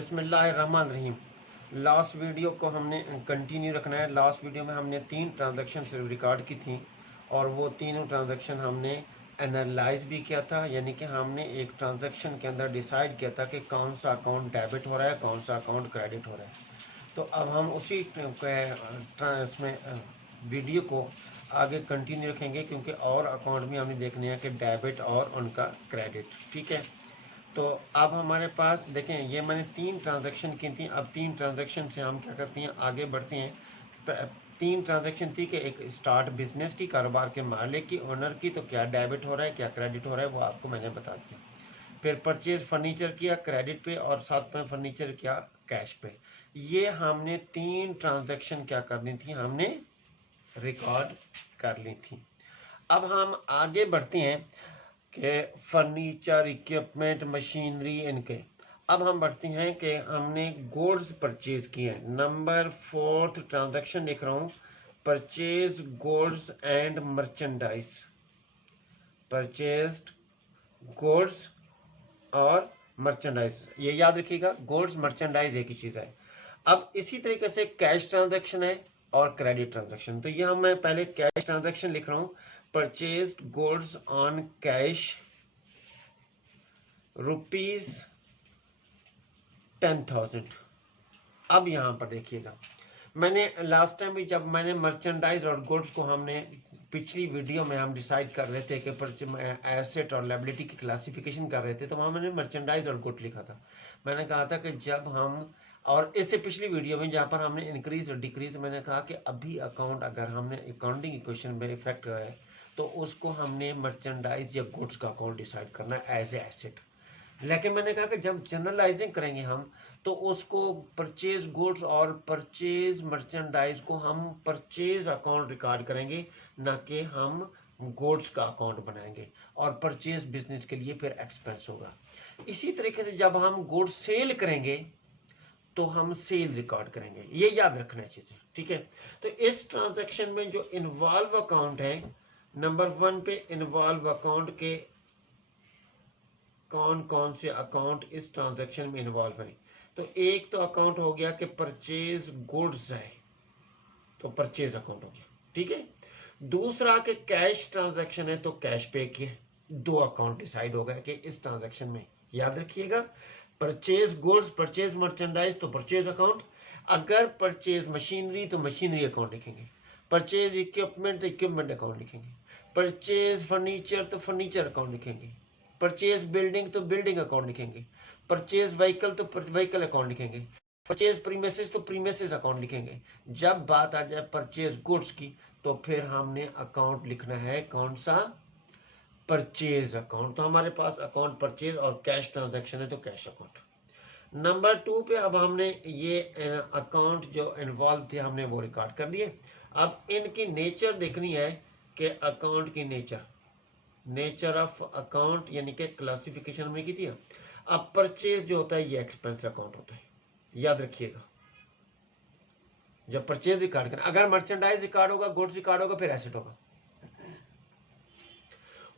बिस्मिल्लाहिर्रहमानिर्रहीम। Last video को हमने कंटिन्यू रखना है। लास्ट वीडियो में हमने 3 ट्रांजैक्शन सिर्फ रिकॉर्ड की थी और वो तीनों ट्रांजैक्शन हमने एनालाइज भी किया था, यानी कि हमने एक ट्रांजैक्शन के अंदर डिसाइड किया था कि कौन सा अकाउंट डेबिट हो रहा है, कौन सा अकाउंट क्रेडिट हो रहा है। तो अब हम उसी इसमें वीडियो को आगे कंटिन्यू रखेंगे, क्योंकि और अकाउंट भी हमने देखने हैं कि डेबिट और उनका क्रेडिट। ठीक है, तो अब हमारे पास देखें, ये मैंने 3 ट्रांजैक्शन की थी। अब 3 ट्रांजैक्शन से हम क्या करते हैं, आगे बढ़ते हैं। 3 ट्रांजैक्शन थी कि एक स्टार्ट बिजनेस की, कारोबार के मालिक की, ओनर की, तो क्या डेबिट हो रहा है क्या क्रेडिट हो रहा है वो आपको मैंने बता दिया। फिर परचेज फर्नीचर किया क्रेडिट पे और साथ में फर्नीचर किया कैश पे। ये हमने 3 ट्रांजैक्शन क्या करनी थी, हमने रिकॉर्ड कर ली थी। अब हम आगे बढ़ते हैं कि फर्नीचर, इक्विपमेंट, मशीनरी इनके। अब हम बढ़ते हैं कि हमने गुड्स परचेज किए हैं। नंबर 4 ट्रांजैक्शन लिख रहा हूँ, purchase goods and merchandise. Purchased goods और मर्चेंडाइज, ये याद रखिएगा, गुड्स मर्चेंडाइज एक ही चीज है। अब इसी तरीके से कैश ट्रांजैक्शन है और क्रेडिट ट्रांजैक्शन। तो ये हम मैं पहले कैश ट्रांजैक्शन लिख रहा हूं, परचेज्ड गुड्स ऑन कैश ₹10,000। अब यहां पर देखिएगा, मैंने लास्ट टाइम भी जब मैंने मर्चेंडाइज और गुड्स को हमने पिछली वीडियो में हम डिसाइड कर रहे थे कि एसेट और लायबिलिटी की क्लासिफिकेशन कर रहे थे, तो वहां मैंने मर्चेंडाइज और गुड लिखा था। मैंने कहा था कि जब हम, और इससे पिछली वीडियो में जहां पर हमने इंक्रीज और डिक्रीज, मैंने कहा कि अभी अकाउंट अगर हमने अकाउंटिंग इक्वेशन में इफेक्ट है तो उसको हमने मर्चेंडाइज या गुड्स का अकाउंट डिसाइड करना है एज ए एसेट। लेकिन मैंने कहा कि जब जनरलाइजिंग करेंगे हम, तो उसको परचेज गुड्स और परचेज मर्चेंडाइज को हम परचेज अकाउंट रिकॉर्ड करेंगे, ना कि हम गुड्स का अकाउंट बनाएंगे। और परचेज बिजनेस के लिए फिर एक्सपेंस होगा। इसी तरीके से जब हम गुड्स सेल करेंगे तो हम सेल रिकॉर्ड करेंगे। ये याद रखना है चीजें, ठीक है। तो इस ट्रांजैक्शन में जो इन्वॉल्व अकाउंट है, नंबर 1 पे इन्वॉल्व अकाउंट के कौन कौन से अकाउंट इस ट्रांजैक्शन में इन्वॉल्व है। तो एक तो अकाउंट हो गया कि परचेज गुड्स है, तो परचेज अकाउंट हो गया, ठीक है। दूसरा कि कैश ट्रांजैक्शन है, तो कैश पे किया। 2 अकाउंट डिसाइड हो गया कि इस ट्रांजैक्शन में, याद रखिएगा, परचेज गुड्स, परचेज मर्चेंडाइज तो परचेज अकाउंट। अगर परचेज मशीनरी तो मशीनरी अकाउंट लिखेंगे, परचेज इक्विपमेंट तो इक्विपमेंट अकाउंट लिखेंगे, परचेज फर्नीचर तो फर्नीचर अकाउंट लिखेंगे, परचेज बिल्डिंग तो बिल्डिंग अकाउंट लिखेंगे, परचेज व्हीकल तो व्हीकल अकाउंट लिखेंगे, परचेज प्रीमिसेस तो प्रीमिसेस अकाउंट लिखेंगे। जब बात आ जाए परचेज गुड्स की, तो फिर हमने अकाउंट लिखना है कौन सा, परचेज अकाउंट। तो हमारे पास अकाउंट परचेज और कैश ट्रांजैक्शन है, तो कैश अकाउंट। नंबर 2 पे अब हमने ये अकाउंट जो इन्वॉल्व थे हमने वो रिकॉर्ड कर दिए। अब इनकी नेचर देखनी है कि अकाउंट की नेचर ऑफ अकाउंट, यानी कि क्लासिफिकेशन में की थी। अब परचेज जो होता है ये एक्सपेंस अकाउंट होता है, याद रखिएगा। जब परचेज रिकॉर्ड करना, अगर मर्चेंडाइज रिकॉर्ड होगा, गुड्स रिकॉर्ड होगा, फिर एसेट होगा।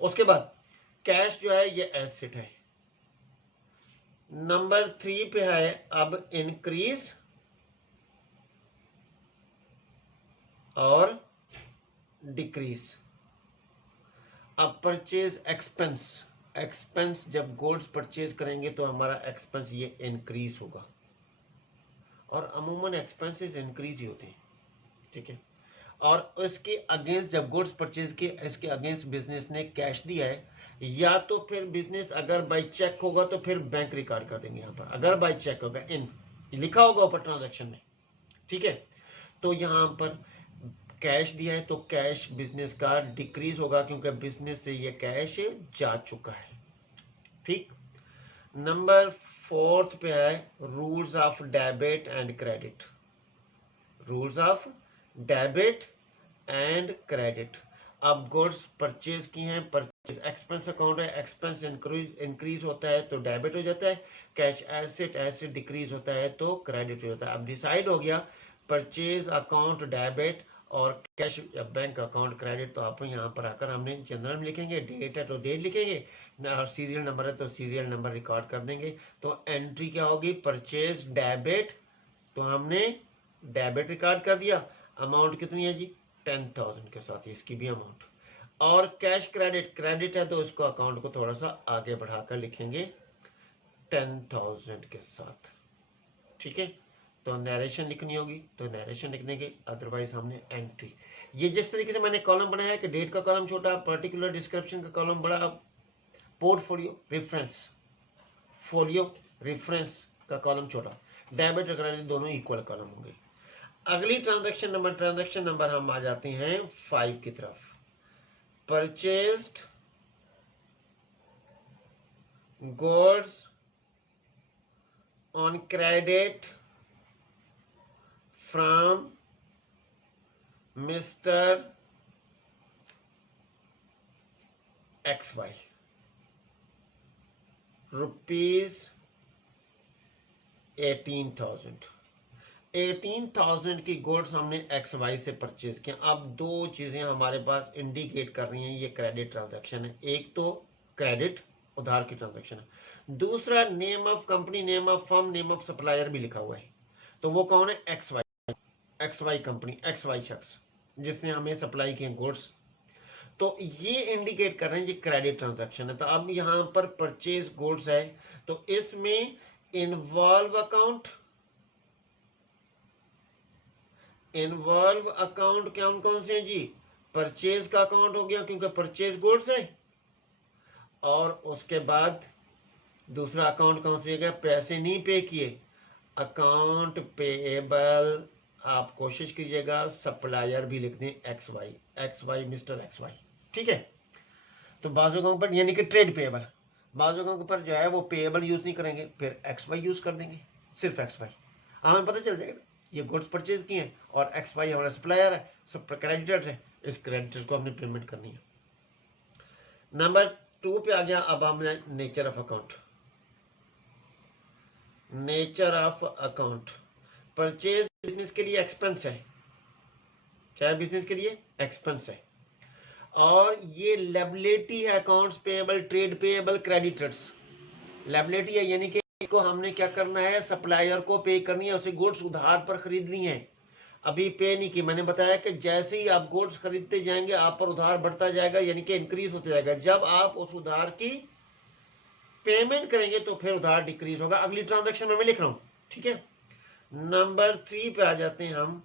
उसके बाद कैश जो है ये एसेट है। नंबर 3 पे है अब इंक्रीज और डिक्रीज। अब परचेज एक्सपेंस, एक्सपेंस जब गुड्स परचेज करेंगे तो हमारा एक्सपेंस ये इंक्रीज होगा, और अमूमन एक्सपेंसेस इंक्रीज ही होते हैं, ठीक है। और इसके अगेंस्ट जब गुड्स परचेज के, इसके अगेंस्ट बिजनेस ने कैश दिया है, या तो फिर बिजनेस अगर बाई चेक होगा तो फिर बैंक रिकॉर्ड कर देंगे। यहाँ पर अगर बाई चेक होगा, इन लिखा होगा ऊपर ट्रांजैक्शन में, ठीक है। तो यहाँ पर कैश दिया है तो कैश बिजनेस का डिक्रीज होगा, क्योंकि बिजनेस से ये कैश जा चुका है, ठीक। नंबर 4 पे है rules of debit and credit. Rules of debit and credit. अब गुड्स परचेज की हैं, परचेज एक्सपेंस अकाउंट है, एक्सपेंस इंक्रीज होता है तो डेबिट हो जाता है, कैश एसेट डिक्रीज होता है तो क्रेडिट हो जाता है। अब डिसाइड हो गया परचेज अकाउंट डेबिट और कैश या बैंक अकाउंट क्रेडिट, तो आप यहाँ पर आकर हमने जनरल में लिखेंगे, डेट है तो डेट लिखेंगे ना, और सीरियल नंबर है तो सीरियल नंबर रिकॉर्ड कर देंगे। तो एंट्री क्या होगी, परचेज डेबिट, तो हमने डेबिट रिकॉर्ड कर दिया। अमाउंट कितनी है जी, 10,000 के साथ इसकी भी अमाउंट। और कैश क्रेडिट, क्रेडिट है तो उसको अकाउंट को थोड़ा सा आगे बढ़ाकर लिखेंगे 10,000 के साथ, ठीक है। तो नरेशन लिखनी होगी तो नरेशन लिख देंगे, अदरवाइज हमने एंट्री। ये जिस तरीके से मैंने कॉलम बनाया कि डेट का कॉलम छोटा, पर्टिकुलर डिस्क्रिप्शन का कॉलम बड़ा, पोर्टफोलियो रेफरेंस, फोलियो रेफरेंस का कॉलम छोटा, डेबिट और क्रेडिट दोनों इक्वल कॉलम होंगे। अगली ट्रांजैक्शन नंबर हम आ जाते हैं 5 की तरफ। Purchased goods on credit from mister XY, rupees 18,000। 18,000 की गुड्स हमने XY से परचेज किया। अब दो चीजें हमारे पास इंडिकेट कर रही हैं ये क्रेडिट ट्रांजैक्शन है। एक तो क्रेडिट उधार की ट्रांजैक्शन है, दूसरा name of company, name of firm, name of supplier भी लिखा हुआ है। तो वो कौन है, XY कंपनी, XY शख्स जिसने हमें सप्लाई किए गुड्स। तो ये इंडिकेट कर रहे हैं ये क्रेडिट ट्रांजैक्शन है। तो अब यहां पर परचेज गुड्स है तो इसमें इन्वॉल्व अकाउंट, इन्वॉल्व अकाउंट कौन कौन से हैं जी, परचेज का अकाउंट हो गया क्योंकि परचेज गुड्स है, और उसके बाद दूसरा अकाउंट कौन से गया, पैसे नहीं पे किए, अकाउंट पेएबल। आप कोशिश कीजिएगा सप्लायर भी लिख दें XY मिस्टर XY, ठीक है। तो बाजू जगहों पर यानी कि ट्रेड पेएबल, बाजू जगहों पर जो है वो पेएबल यूज नहीं करेंगे, फिर XY यूज कर देंगे, सिर्फ XY। हमें पता चल जाएगा ये गुड्स परचेज किए हैं और XY हमारा सप्लायर है, सब क्रेडिटर्स है, इस क्रेडिटर्स को हमने पेमेंट करनी है। नंबर 2 पे आ गया। अब हमने nature of account, nature of account, purchase business के लिए एक्सपेंस है, क्या है, बिजनेस के लिए एक्सपेंस है, और ये लायबिलिटी है, accounts payable, trade payable, creditors. Liability है यानी कि को हमने क्या करना है, सप्लायर को पे करनी है, उसे गुड्स उधार पर खरीदनी है, अभी पे नहीं की। मैंने बताया कि जैसे ही आप गुड्स खरीदते जाएंगे आप पर उधार बढ़ता जाएगा, यानी कि इंक्रीज होता जाएगा। जब आप उस उधार की पेमेंट करेंगे तो फिर उधार डिक्रीज होगा। अगली ट्रांजैक्शन में मैं लिख रहा हूं, ठीक है। नंबर 3 पे आ जाते हैं हम,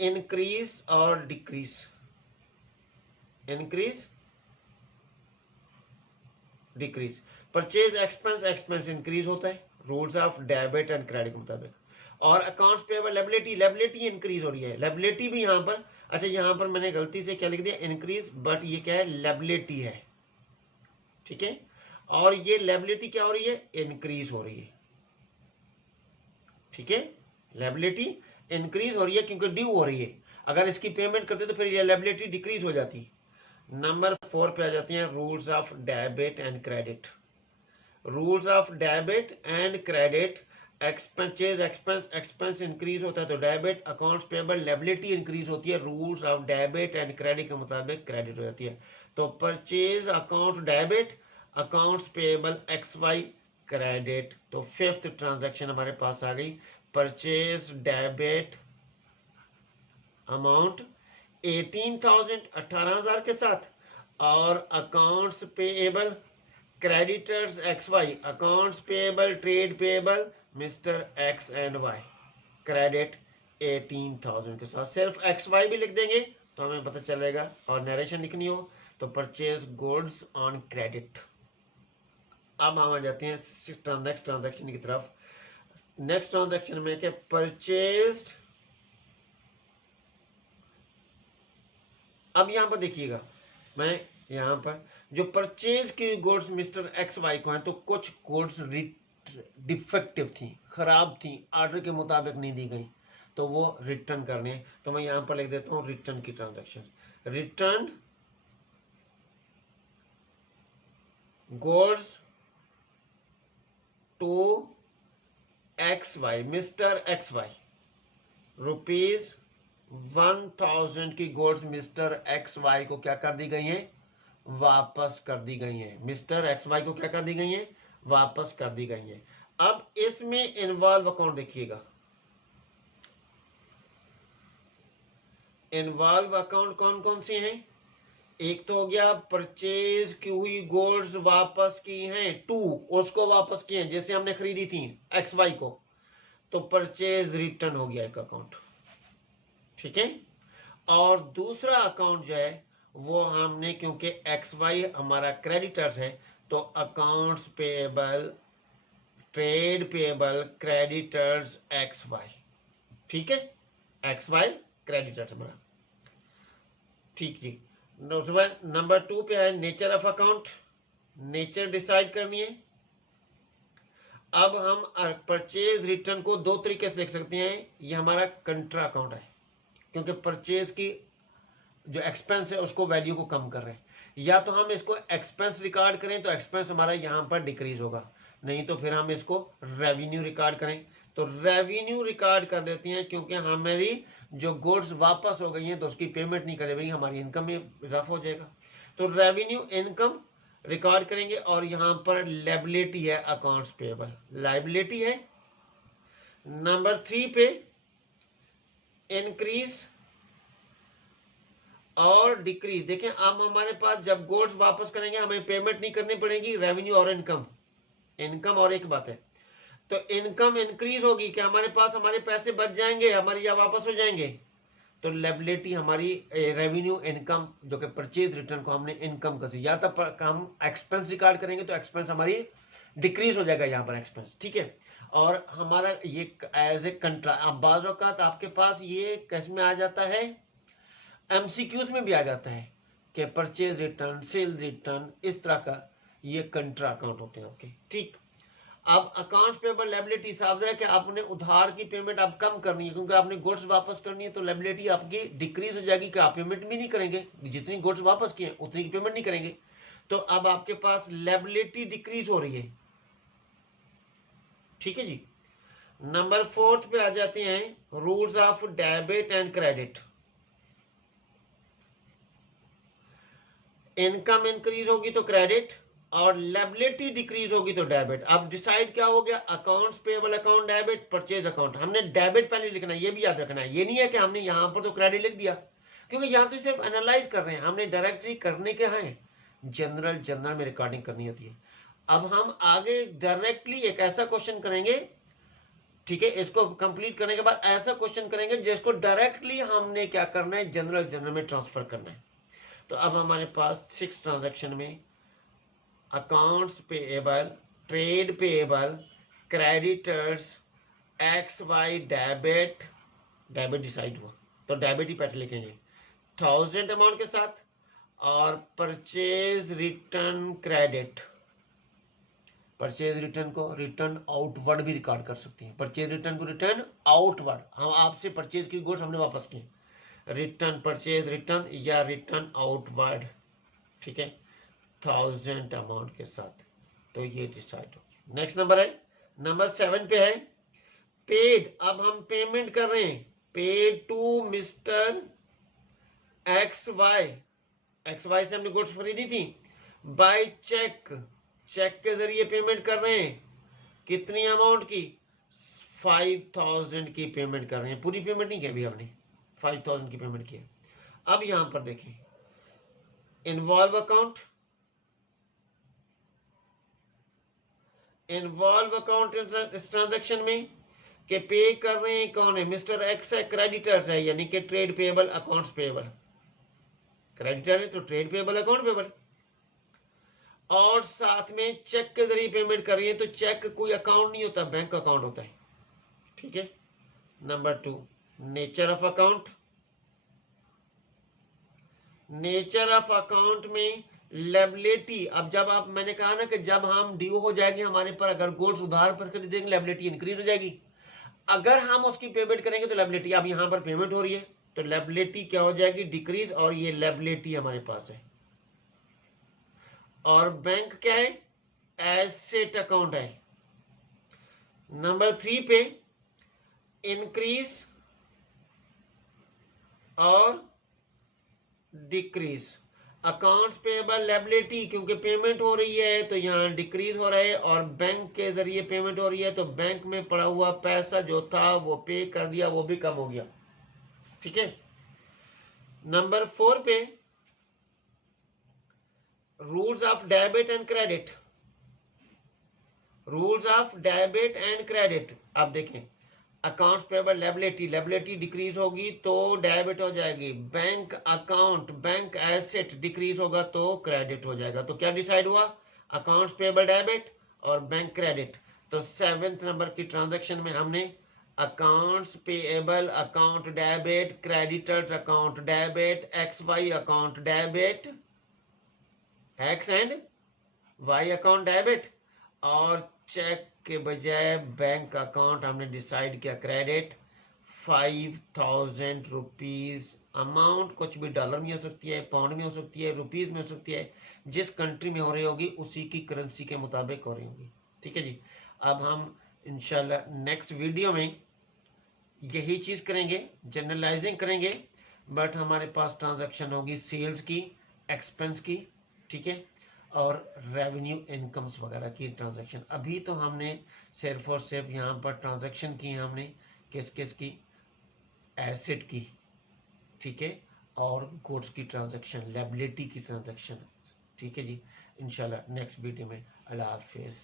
इंक्रीज और decrease, increase decrease. Purchase expense, expense increase होता है rules of debit and credit के मुताबिक, और accounts payable liability, liability increase हो रही है, लायबिलिटी भी यहां पर, अच्छा यहां पर मैंने गलती से क्या लिख दिया, इंक्रीज, बट ये क्या है, लायबिलिटी है, ठीक है। और ये लायबिलिटी क्या हो रही है, इंक्रीज हो रही है, ठीक है। लायबिलिटी इंक्रीज हो रही है क्योंकि ड्यू हो रही है, अगर इसकी पेमेंट करते तो फिर ये लायबिलिटी डिक्रीज हो जाती। नंबर 4 पे आ जाती हैं rules of debit and credit. Rules of debit and credit, expenses, expense increase होता है तो debit, accounts payable, liability increase होती है, rules of debit and credit के मुताबिक क्रेडिट हो जाती है। तो purchase account debit, accounts payable XY credit. तो 5th ट्रांजैक्शन हमारे पास आ गई, परचेज डेबिट अमाउंट 18,000, 18,000 के साथ, और accounts payable creditors XY, accounts payable, trade payable mister X and Y, credit 18,000 के साथ। सिर्फ XY भी लिख देंगे तो हमें पता चलेगा, और नरेशन लिखनी हो तो परचेज गुड्स ऑन क्रेडिट। अब हम आ जाते हैं नेक्स्ट ट्रांजैक्शन की तरफ। नेक्स्ट ट्रांजैक्शन में क्या, परचेज्ड, अब यहां पर देखिएगा, मैं यहां पर जो परचेज की गुड्स मिस्टर XY को हैं, तो कुछ गुड्स डिफेक्टिव थी, खराब थी, ऑर्डर के मुताबिक नहीं दी गई, तो वो रिटर्न करने हैं। तो मैं यहां पर लिख देता हूं रिटर्न की transaction, return goods to XY, mister XY, rupees 1000 की गुड्स मिस्टर एक्स वाई को क्या कर दी गई है, वापस कर दी गई है। मिस्टर एक्स वाई को क्या कर दी गई है, वापस कर दी गई है। अब इसमें इन्वॉल्व अकाउंट देखिएगा, इन्वॉल्व अकाउंट कौन कौन से हैं, एक तो हो गया परचेज की हुई गुड्स वापस की हैं, टू उसको वापस किए हैं जैसे हमने खरीदी थी एक्स वाई को, तो परचेज रिटर्न हो गया एक अकाउंट, ठीक है। और दूसरा अकाउंट जो है वो हमने, क्योंकि एक्स वाई हमारा क्रेडिटर्स है, तो accounts payable, trade payable, creditors X Y, ठीक है, एक्स वाई क्रेडिटर्स हमारा, ठीक जी। नंबर 2 पे है nature of account, nature decide करनी है। अब हम परचेज रिटर्न को दो तरीके से लिख सकते हैं, ये हमारा कंट्रा अकाउंट है, क्योंकि परचेज की जो एक्सपेंस है उसको वैल्यू को कम कर रहे हैं, या तो हम इसको एक्सपेंस रिकॉर्ड करें तो एक्सपेंस हमारा यहां पर डिक्रीज होगा, नहीं तो फिर हम इसको रेवेन्यू रिकॉर्ड करें तो रेवेन्यू रिकॉर्ड कर देते हैं, क्योंकि हमारी जो गुड्स वापस हो गई हैं तो उसकी पेमेंट नहीं करेंगे, हमारी इनकम में इजाफा हो जाएगा, तो रेवेन्यू इनकम रिकॉर्ड करेंगे। और यहां पर लायबिलिटी है अकाउंट्स पेएबल, लायबिलिटी है। नंबर 3 पे इंक्रीज और डिक्रीज, देखें अब हमारे पास जब गुड्स वापस करेंगे हमें पेमेंट नहीं करनी पड़ेगी, रेवेन्यू और इनकम, इनकम और एक बात है, तो इनकम इंक्रीज होगी कि हमारे पास हमारे पैसे बच जाएंगे, हमारे या वापस हो जाएंगे, तो लायबिलिटी हमारी रेवेन्यू इनकम, जो कि परचेज रिटर्न को हमने इनकम कर सी, या तो हम एक्सपेंस रिकॉर्ड करेंगे तो एक्सपेंस हमारी डिक्रीज हो जाएगा यहाँ पर एक्सपेंस, ठीक है। और हमारा ये एज ए कंट्रा, अब बाज़ औक़ात आपके पास ये कैसे में आ जाता है, एमसीक्यूज में भी आ जाता है कि परचेज रिटर्न, सेल रिटर्न, इस तरह का ये कंट्रा अकाउंट होते हैं, ओके ठीक। अब अकाउंट्स पेबल लायबिलिटी साफ है कि आपने उधार की पेमेंट अब कम करनी है, क्योंकि आपने गुड्स वापस करनी है, तो लायबिलिटी आपकी डिक्रीज हो जाएगी कि आप पेमेंट भी नहीं करेंगे, जितनी गुड्स वापस की हैं उतनी की पेमेंट नहीं करेंगे, तो अब आपके पास लायबिलिटी डिक्रीज हो रही है, ठीक है जी। नंबर 4 पे आ जाते हैं rules of debit and credit. Income increase होगी तो क्रेडिट, और लायबिलिटी डिक्रीज होगी तो डेबिट। अब डिसाइड क्या हो गया, accounts payable account debit, purchase account, हमने डेबिट पहले लिखना है, ये भी याद रखना है, ये नहीं है कि हमने यहां पर तो क्रेडिट लिख दिया, क्योंकि यहां तो सिर्फ एनालाइज कर रहे हैं, हमने डायरेक्टली करने के हैं, जनरल में रिकॉर्डिंग करनी होती है। अब हम आगे डायरेक्टली एक ऐसा क्वेश्चन करेंगे, ठीक है, इसको कंप्लीट करने के बाद ऐसा क्वेश्चन करेंगे जिसको डायरेक्टली हमने क्या करना है, जनरल में ट्रांसफर करना है। तो अब हमारे पास 6 ट्रांजैक्शन में accounts payable, trade payable, creditors, X Y debit, debit decide हुआ तो डेबिट ही पैटर्न लिखेंगे 1000 अमाउंट के साथ, और purchase return credit, purchase return को रिटर्न आउटवर्ड भी रिकॉर्ड कर सकती हैं, परचेज रिटर्न को रिटर्न आउटवर्ड, हम आपसे परचेज की गुड्स हमने वापस की, रिटर्न परचेज रिटर्न या रिटर्न आउटवर्ड, ठीक है, 1000 अमाउंट के साथ, तो ये डिसाइड हो गया। नेक्स्ट नंबर है, नंबर 7 पे है पेड। अब हम पेमेंट कर रहे हैं, paid to mister X Y, X Y से हमने गुड्स खरीदी थी, बाय चेक, चेक के जरिए पेमेंट कर रहे हैं, कितनी अमाउंट की, 5000 की पेमेंट कर रहे हैं, पूरी पेमेंट नहीं की अभी हमने, 5000 की पेमेंट की है। अब यहां पर देखें इन्वॉल्व अकाउंट, इन्वॉल्व अकाउंट इस ट्रांजैक्शन में के पे कर रहे हैं कौन है, मिस्टर एक्स है, क्रेडिटर्स है, यानी कि trade payable accounts payable, creditor है तो ट्रेड पेएबल अकाउंट पेएबल, और साथ में चेक के जरिए पेमेंट कर रही है, तो चेक कोई अकाउंट नहीं होता, बैंक अकाउंट होता है, ठीक है। Number 2 nature of account, nature of account में लायबिलिटी, अब जब आप, मैंने कहा ना कि जब हम ड्यू हो जाएंगे हमारे पर, अगर गुड्स उधार पर खरीदेंगे लायबिलिटी इंक्रीज हो जाएगी, अगर हम उसकी पेमेंट करेंगे तो लायबिलिटी, अब यहां पर पेमेंट हो रही है तो लायबिलिटी क्या हो जाएगी, डिक्रीज, और ये लायबिलिटी हमारे पास है। और बैंक क्या है, एसेट अकाउंट है। नंबर 3 पे इंक्रीज और डिक्रीज। अकाउंट्स पेएबल लायबिलिटी, क्योंकि पेमेंट हो रही है तो यहाँ डिक्रीज हो रहा है, और बैंक के जरिए पेमेंट हो रही है तो बैंक में पड़ा हुआ पैसा जो था वो पे कर दिया, वो भी कम हो गया। ठीक है। नंबर 4 पे rules of debit and credit. Rules of debit and credit, आप देखें accounts payable liability, liability decrease होगी तो डेबिट हो जाएगी, bank account bank asset decrease होगा तो क्रेडिट हो जाएगा। तो क्या डिसाइड हुआ, अकाउंट्स पेबल डेबिट और बैंक क्रेडिट। तो 7th नंबर की ट्रांजैक्शन में हमने accounts payable account debit, creditors account debit, X Y account debit, X and Y account debit, और चेक के बजाय बैंक अकाउंट हमने डिसाइड किया क्रेडिट। 5,000 रुपीज अमाउंट, कुछ भी डॉलर में हो सकती है, पाउंड में हो सकती है, रुपीज में हो सकती है, जिस कंट्री में हो रही होगी उसी की करेंसी के मुताबिक हो रही होगी। ठीक है जी। अब हम इंशाल्लाह नेक्स्ट वीडियो में यही चीज करेंगे, जनरलाइजिंग करेंगे, बट हमारे पास ट्रांजैक्शन होगी सेल्स की, एक्सपेंस की, ठीक है, और रेवेन्यू इनकम्स वगैरह की ट्रांजैक्शन। अभी तो हमने सिर्फ और सिर्फ यहाँ पर ट्रांजैक्शन की हमने किस किस की, एसेट की, ठीक है, और गुड्स की ट्रांजैक्शन, लायबिलिटी की ट्रांजैक्शन। ठीक है जी। इंशाल्लाह नेक्स्ट वीडियो में। अल्लाह हाफिज़।